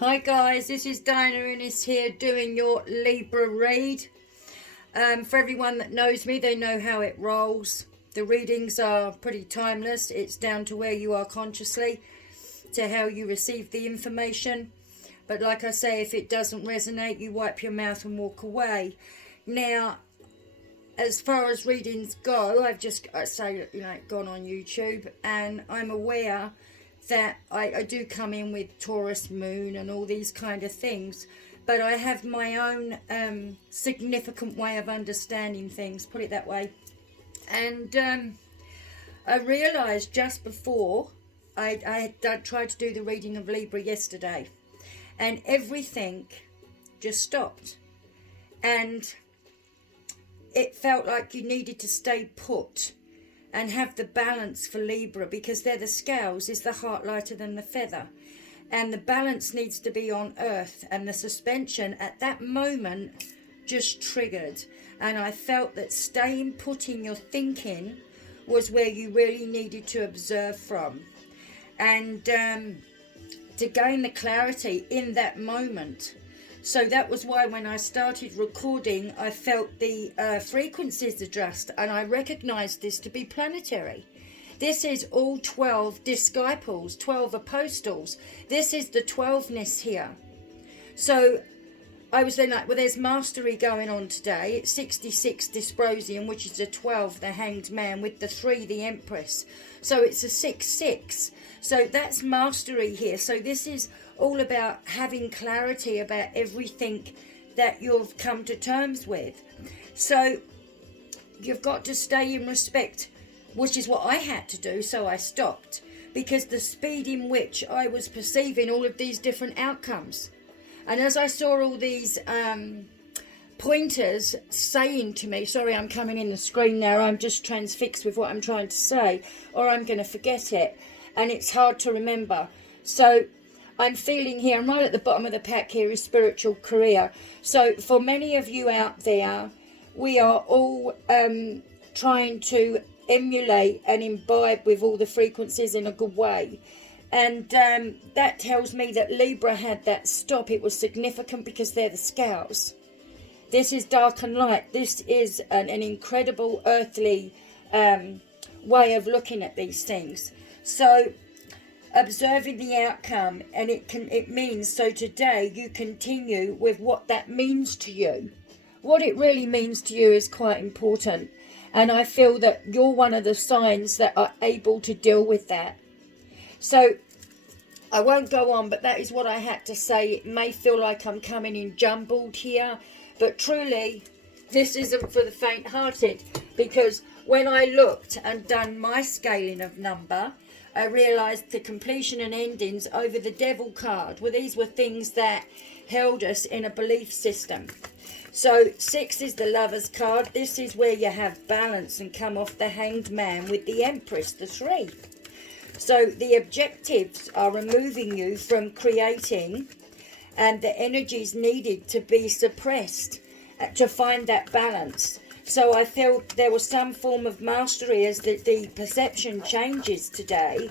Hi guys, this is Diana Innes here doing your Libra read. For everyone that knows me, they know how it rolls. The readings are pretty timeless. It's down to where you are consciously, to how you receive the information. But like I say, if it doesn't resonate, you wipe your mouth and walk away. Now, as far as readings go, I've just gone on YouTube, and I'm aware that I do come in with Taurus moon and all these kind of things, but I have my own significant way of understanding things, put it that way. And I realized just before I tried to do the reading of Libra yesterday, and everything just stopped, and it felt like you needed to stay put and have the balance for Libra, because they're the scales. Is the heart lighter than the feather? And the balance needs to be on earth, and the suspension at that moment just triggered. And I felt that staying put in your thinking was where you really needed to observe from. And to gain the clarity in that moment. So that was why when I started recording, I felt the frequencies adjust, and I recognized this to be planetary. This is all 12 disciples, 12 apostles. This is the 12ness here. So I was then like, well, there's mastery going on today. It's 66 dysprosium, which is the 12, the hanged man, with the 3, the empress. So it's a 6-6. So that's mastery here. So this is all about having clarity about everything that you've come to terms with. So you've got to stay in respect, which is what I had to do. So I stopped, because the speed in which I was perceiving all of these different outcomes, and as I saw all these pointers saying to me, sorry, I'm coming in the screen now, I'm just transfixed with what I'm trying to say, or I'm going to forget it, and it's hard to remember. So I'm feeling here, I'm right at the bottom of the pack here, is spiritual career. So for many of you out there, we are all trying to emulate and imbibe with all the frequencies in a good way. And that tells me that Libra had that stop. It was significant because they're the scales. This is dark and light. This is an incredible earthly way of looking at these things. So observing the outcome, and it means, so today you continue with what that means to you. What it really means to you is quite important. And I feel that you're one of the signs that are able to deal with that. So I won't go on, but that is what I had to say. It may feel like I'm coming in jumbled here, but truly this isn't for the faint-hearted, because when I looked and done my scaling of number, I realised the completion and endings over the devil card. Well, these were things that held us in a belief system. So 6 is the Lover's card. This is where you have balance and come off the hanged man with the Empress, the 3. So the objectives are removing you from creating, and the energies needed to be suppressed to find that balance. So I feel there was some form of mastery as the perception changes today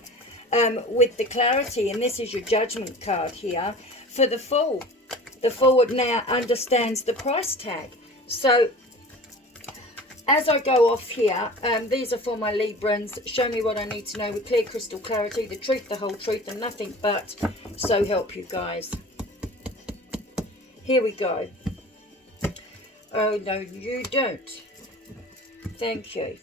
with the clarity. And this is your Judgment card here for the Fool. The Fool now understands the price tag. So as I go off here, these are for my Librans. Show me what I need to know with clear crystal clarity, the truth, the whole truth, and nothing but. So help you guys. Here we go. Oh, no, you don't. Thank you.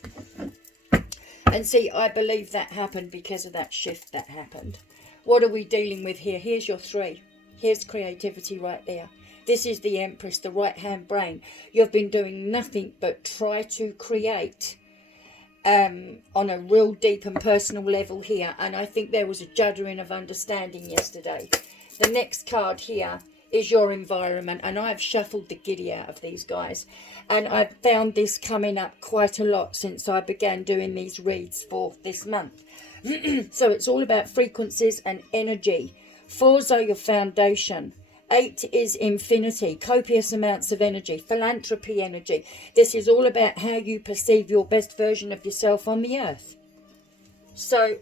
And see, I believe that happened because of that shift that happened. What are we dealing with here? Here's your 3. Here's creativity right there. This is the Empress, the right-hand brain. You've been doing nothing but try to create on a real deep and personal level here. And I think there was a juddering of understanding yesterday. The next card here is your environment. And I've shuffled the giddy out of these guys. And I've found this coming up quite a lot since I began doing these reads for this month. So it's all about frequencies and energy. 4s are your foundation. 8 is infinity, copious amounts of energy, philanthropy energy. This is all about how you perceive your best version of yourself on the earth. So,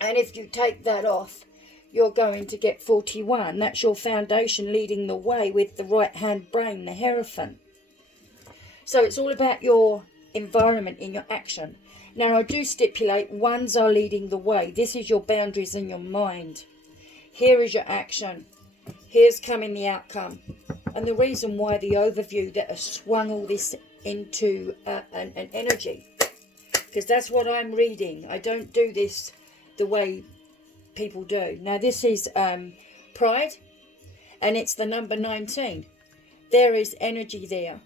and if you take that off, you're going to get 41. That's your foundation leading the way with the right-hand brain, the Hierophant. So it's all about your environment in your action. Now, I do stipulate ones are leading the way. This is your boundaries in your mind. Here is your action. Here's coming the outcome. And the reason why the overview that has swung all this into an energy, because that's what I'm reading. I don't do this the way people do. Now, this is pride, and it's the number 19. There is energy there.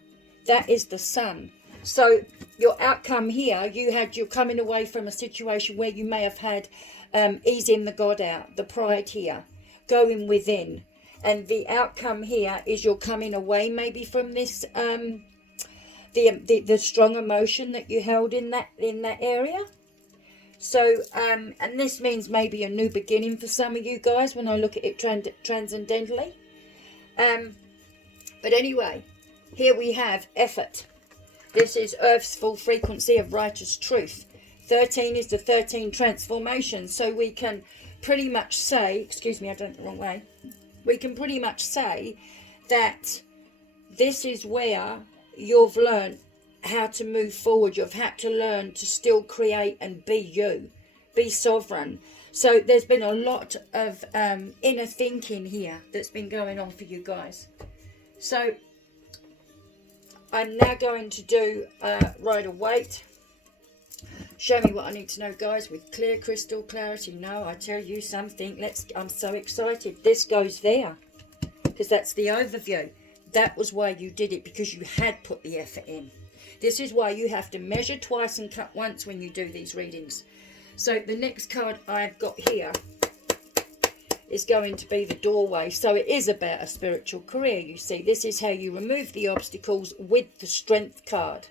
That is the sun. So your outcome here, you're coming away from a situation where you may have had easing the God out, the pride here, going within. And the outcome here is you're coming away maybe from this, the strong emotion that you held in that area. So, and this means maybe a new beginning for some of you guys when I look at it transcendentally. But anyway, here we have effort. This is Earth's full frequency of righteous truth. 13 is the 13 transformations. So we can pretty much say, excuse me, I done it the wrong way. We can pretty much say that this is where you've learned how to move forward. You've had to learn to still create and be you, be sovereign. So there's been a lot of inner thinking here that's been going on for you guys. So I'm now going to do Rider Waite. Show me what I need to know, guys, with clear crystal clarity. No, I tell you something. I'm so excited. This goes there because that's the overview. That was why you did it, because you had put the effort in. This is why you have to measure twice and cut once when you do these readings. So the next card I've got here is going to be the doorway. So it is about a spiritual career, you see. This is how you remove the obstacles with the strength card.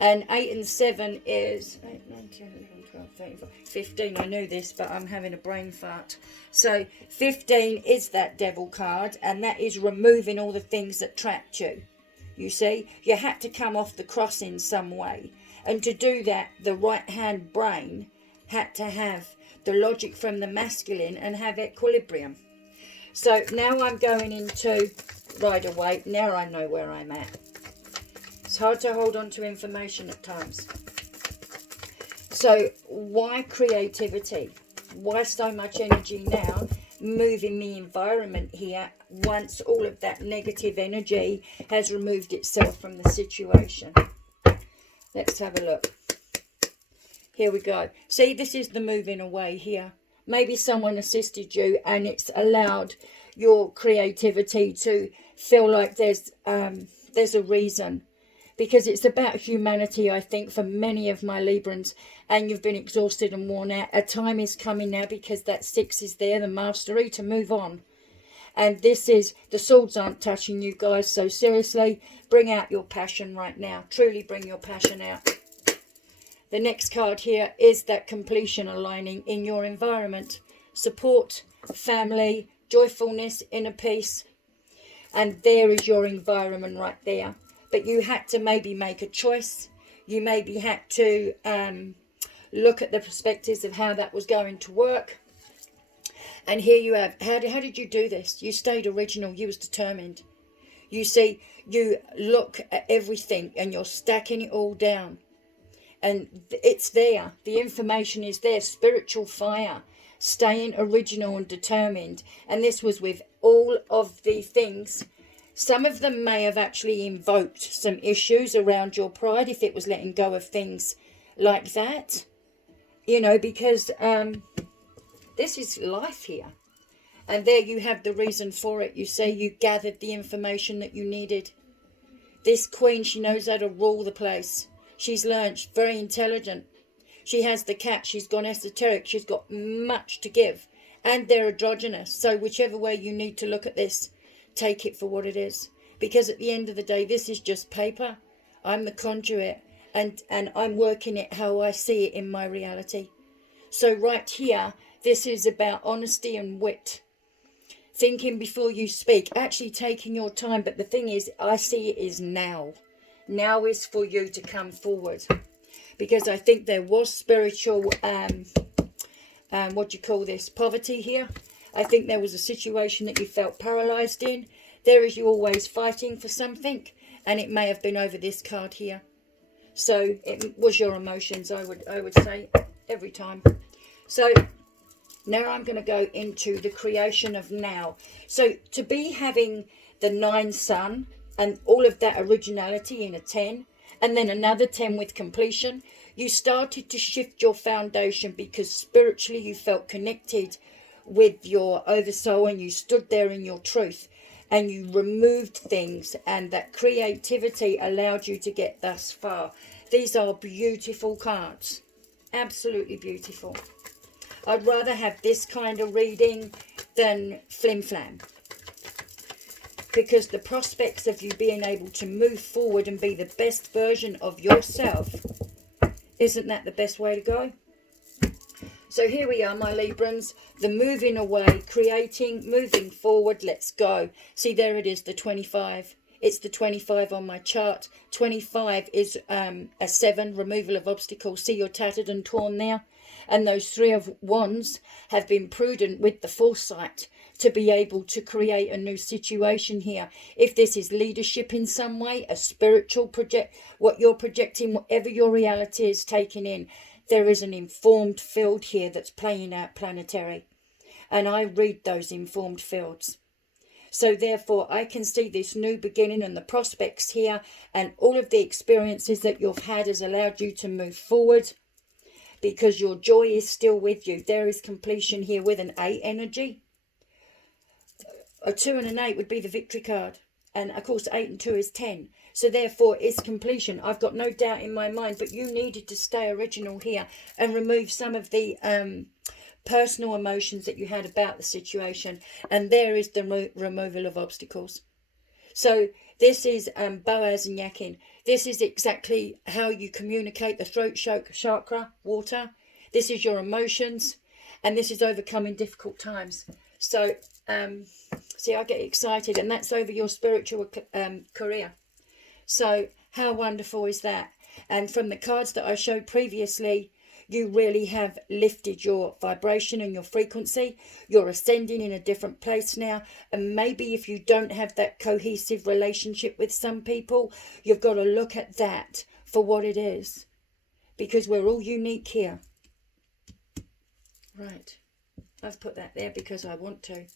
And 8 and 7 is 8, 9, 10, 11, 12, 13, 14, 15. I knew this, but I'm having a brain fart. So 15 is that devil card, and that is removing all the things that trapped you. You see, you had to come off the cross in some way. And to do that, the right-hand brain had to have the logic from the masculine and have equilibrium. So now I'm going into Rider Waite. Now I know where I'm at. It's hard to hold on to information at times. So why creativity? Why so much energy now? Moving the environment here once all of that negative energy has removed itself from the situation. Let's have a look. Here we go. See, this is the moving away here. Maybe someone assisted you and it's allowed your creativity to feel like there's a reason. Because it's about humanity, I think, for many of my Librans, and you've been exhausted and worn out. A time is coming now, because that 6 is there, the mastery, to move on. And this is, the swords aren't touching you guys, so seriously, bring out your passion right now. Truly bring your passion out. The next card here is that completion aligning in your environment. Support, family, joyfulness, inner peace. And there is your environment right there. But you had to maybe make a choice. You maybe had to look at the perspectives of how that was going to work. And here you have, how did you do this? You stayed original. You was determined. You see, you look at everything and you're stacking it all down. And it's there. The information is there. Spiritual fire. Staying original and determined. And this was with all of the things. Some of them may have actually invoked some issues around your pride if it was letting go of things like that. You know, because this is life here. And there you have the reason for it. You say you gathered the information that you needed. This queen, she knows how to rule the place. She's learned, she's very intelligent. She has the cat, she's gone esoteric. She's got much to give. And they're androgynous. So whichever way you need to look at this, take it for what it is. Because at the end of the day, this is just paper. I'm the conduit. And I'm working it how I see it in my reality. So right here, this is about honesty and wit. Thinking before you speak. Actually taking your time. But the thing is, I see it is now. Now is for you to come forward. Because I think there was spiritual, what do you call this? Poverty here. I think there was a situation that you felt paralyzed in. There is you always fighting for something, and it may have been over this card here. So it was your emotions, I would say, every time. So now I'm going to go into the creation of now. So to be having the 9 sun and all of that originality in a 10, and then another 10 with completion, you started to shift your foundation because spiritually you felt connected with your oversoul and you stood there in your truth and you removed things, and that creativity allowed you to get thus far. These are beautiful cards. Absolutely beautiful. I'd rather have this kind of reading than flim flam. Because the prospects of you being able to move forward and be the best version of yourself, isn't that the best way to go? So here we are, my Librans, the moving away, creating, moving forward, let's go. See, there it is, the 25. It's the 25 on my chart. 25 is a 7, removal of obstacles. See, you're tattered and torn there. And those 3 of Wands have been prudent with the foresight to be able to create a new situation here. If this is leadership in some way, a spiritual project, what you're projecting, whatever your reality is taking in, there is an informed field here that's playing out planetary. And I read those informed fields. So therefore, I can see this new beginning and the prospects here, and all of the experiences that you've had has allowed you to move forward because your joy is still with you. There is completion here with an 8 energy. A 2 and an 8 would be the victory card. And of course, 8 and 2 is 10. So therefore, it's completion. I've got no doubt in my mind, but you needed to stay original here and remove some of the personal emotions that you had about the situation. And there is the removal of obstacles. So this is Boaz and Yakin. This is exactly how you communicate the throat chakra, water. This is your emotions. And this is overcoming difficult times. So, see, I get excited. And that's over your spiritual career. So how wonderful is that? And from the cards that I showed previously, you really have lifted your vibration and your frequency. You're ascending in a different place now. And maybe if you don't have that cohesive relationship with some people, you've got to look at that for what it is. Because we're all unique here. Right. I've put that there because I want to.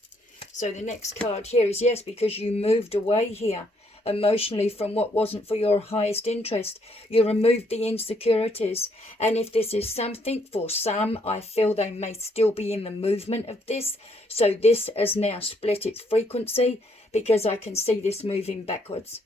So the next card here is yes, because you moved away here emotionally from what wasn't for your highest interest. You removed the insecurities. And if this is something for some, I feel they may still be in the movement of this. So this has now split its frequency because I can see this moving backwards.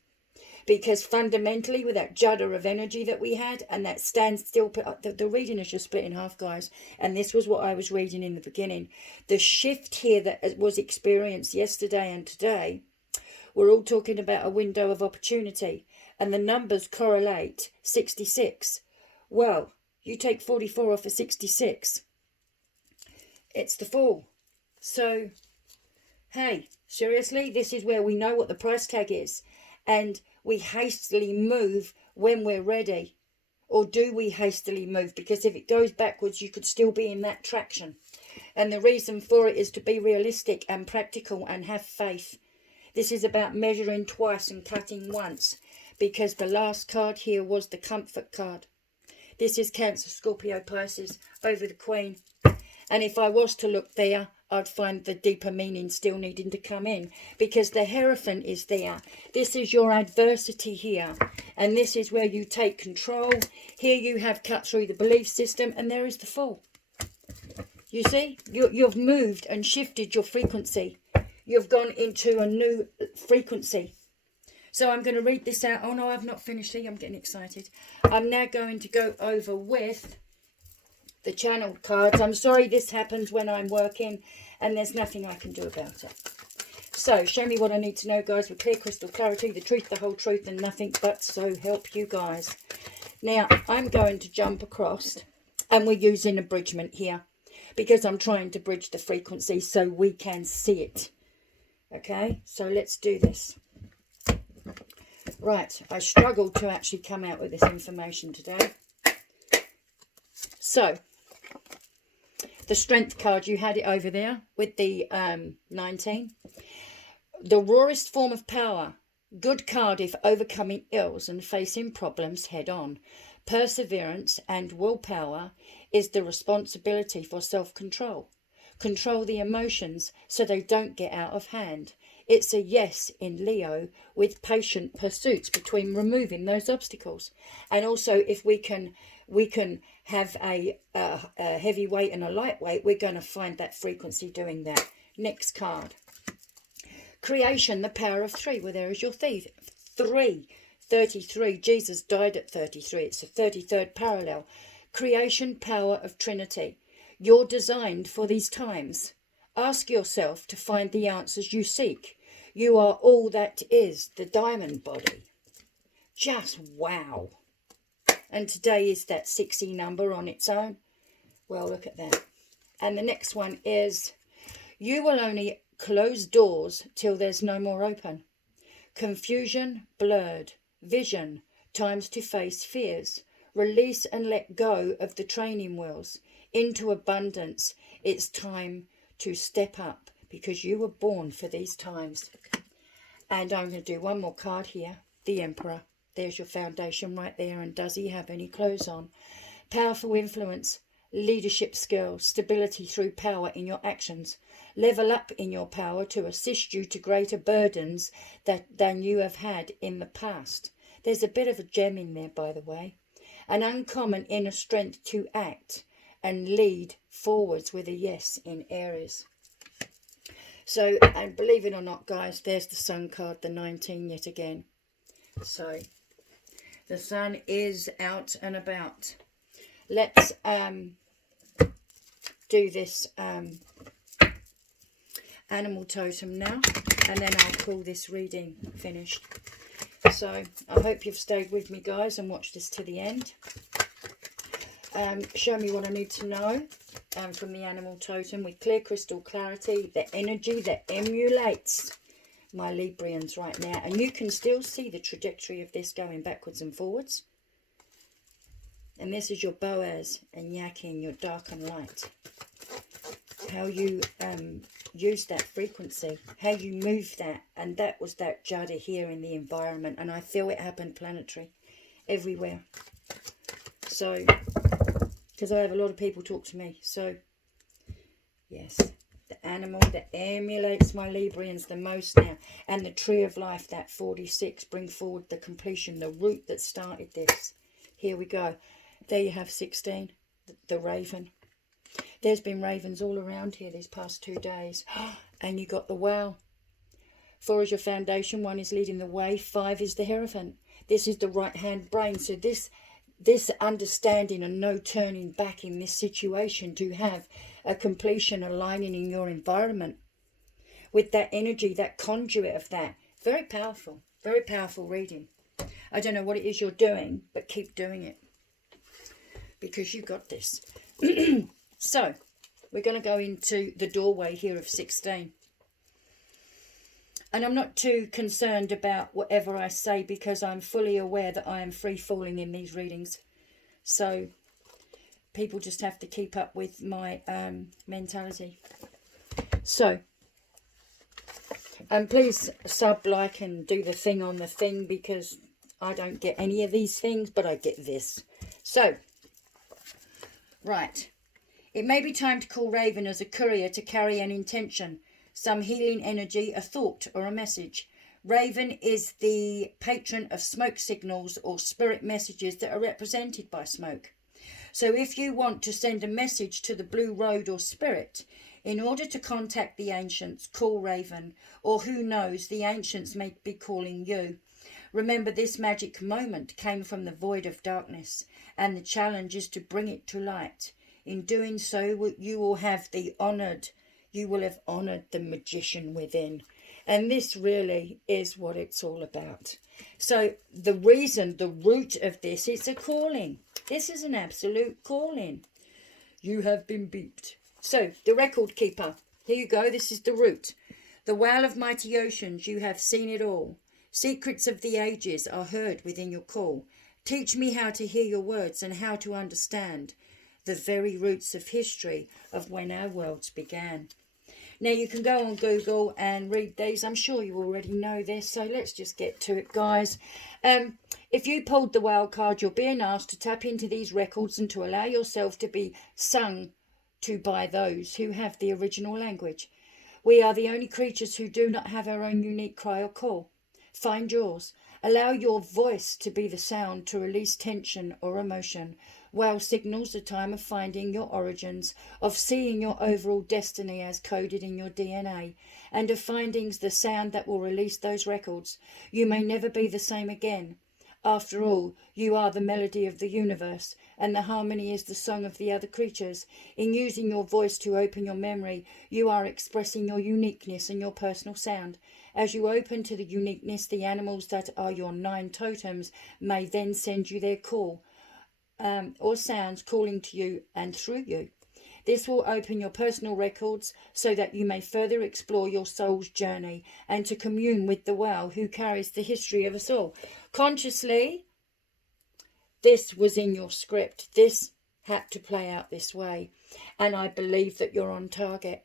Because fundamentally, with that judder of energy that we had and that standstill, the reading is just split in half, guys. And this was what I was reading in the beginning. The shift here that was experienced yesterday and today, we're all talking about a window of opportunity. And the numbers correlate. 66. Well, you take 44 off of 66. It's the Fool. So, hey, seriously, this is where we know what the price tag is. And we hastily move when we're ready. Or do we hastily move? Because if it goes backwards, you could still be in that traction. And the reason for it is to be realistic and practical and have faith. This is about measuring twice and cutting once. Because the last card here was the Comfort card. This is Cancer, Scorpio, Pisces over the Queen. And if I was to look there, I'd find the deeper meaning still needing to come in. Because the Hierophant is there. This is your adversity here. And this is where you take control. Here you have cut through the belief system. And there is the Fool. You see? You've moved and shifted your frequency. You've gone into a new frequency. So I'm going to read this out. Oh no, I've not finished it. I'm getting excited. I'm now going to go over with the channel cards. I'm sorry this happens when I'm working and there's nothing I can do about it. So, show me what I need to know, guys, with clear crystal clarity, the truth, the whole truth, and nothing but so help you guys. Now, I'm going to jump across, and we're using abridgment here because I'm trying to bridge the frequency so we can see it. Okay, so let's do this. Right, I struggled to actually come out with this information today. So, The Strength card, you had it over there with the 19. The rawest form of power. Good card if overcoming ills and facing problems head on. Perseverance and willpower is the responsibility for self-control. Control the emotions so they don't get out of hand. It's a yes in Leo with patient pursuits between removing those obstacles. And also if we can have a heavyweight and a lightweight, we're going to find that frequency doing that. Next card. Creation, the power of 3. Well, there is your thief. 3, 33. Jesus died at 33. It's the 33rd parallel. Creation, power of Trinity. You're designed for these times. Ask yourself to find the answers you seek. You are all that is, the diamond body. Just wow. And today is that 60 number on its own. Well, look at that. And the next one is, you will only close doors till there's no more open. Confusion, blurred. Vision, times to face fears. Release and let go of the training wheels. Into abundance. It's time to step up because you were born for these times. And I'm going to do one more card here. The Emperor. There's your foundation right there. And does he have any clothes on? Powerful influence. Leadership skills. Stability through power in your actions. Level up in your power to assist you to greater burdens than you have had in the past. There's a bit of a gem in there, by the way. An uncommon inner strength to act and lead forwards with a yes in Aries. So, and believe it or not, guys, there's the Sun card, the 19 yet again. So, the Sun is out and about. Let's do this animal totem now, and then I'll call this reading finished. So I hope you've stayed with me, guys, and watched this to the end. Show me what I need to know from the animal totem with clear crystal clarity, the energy that emulates my Librians right now. And you can still see the trajectory of this going backwards and forwards. And this is your Boaz and Yakin, your dark and light. How you use that frequency, how you move that. And that was that Jada here in the environment. And I feel it happened planetary, everywhere. So, because I have a lot of people talk to me. So, yes, the animal that emulates my Librians the most now. And the tree of life, that 46, bring forward the completion, the root that started this. Here we go. There you have 16, the raven. There's been ravens all around here these past 2 days. And you got the wow. 4 is your foundation. 1 is leading the way. 5 is the hierophant. This is the right-hand brain. So this understanding and no turning back in this situation to have a completion aligning in your environment with that energy, that conduit of that. Very powerful reading. I don't know what it is you're doing, but keep doing it because you got this. So we're going to go into the doorway here of 16. And I'm not too concerned about whatever I say because I'm fully aware that I am free falling in these readings. So people just have to keep up with my mentality. So, please sub, like, and do the thing on the thing because I don't get any of these things, but I get this. So, right. It may be time to call Raven as a courier to carry an intention, some healing energy, a thought or a message. Raven is the patron of smoke signals or spirit messages that are represented by smoke. So if you want to send a message to the blue road or spirit, in order to contact the ancients, call Raven, or who knows, the ancients may be calling you. Remember, this magic moment came from the void of darkness, and the challenge is to bring it to light. In doing so, you will have honoured the magician within. And this really is what it's all about. So the root of this, it's a calling. This is an absolute calling. You have been beeped. So the record keeper, here you go. This is the root. The wail of mighty oceans, you have seen it all. Secrets of the ages are heard within your call. Teach me how to hear your words and how to understand. the very roots of history of when our worlds began. Now you can go on Google and read these. I'm sure you already know this, so let's just get to it, guys. If you pulled the Whale card, you're being asked to tap into these records and to allow yourself to be sung to by those who have the original language. We are the only creatures who do not have our own unique cry or call. Find yours. Allow your voice to be the sound to release tension or emotion. Whale signals the time of finding your origins, of seeing your overall destiny as coded in your DNA, and of finding the sound that will release those records. You may never be the same again. After all, you are the melody of the universe, and the harmony is the song of the other creatures. In using your voice to open your memory, you are expressing your uniqueness and your personal sound. As you open to the uniqueness, the animals that are your 9 totems may then send you their call or sounds calling to you and through you. This will open your personal records so that you may further explore your soul's journey and to commune with the Whale who carries the history of us all. Consciously, this was in your script. This had to play out this way. And I believe that you're on target.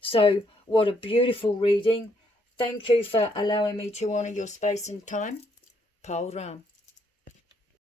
So what a beautiful reading. Thank you for allowing me to honour your space and time. Paul Ram.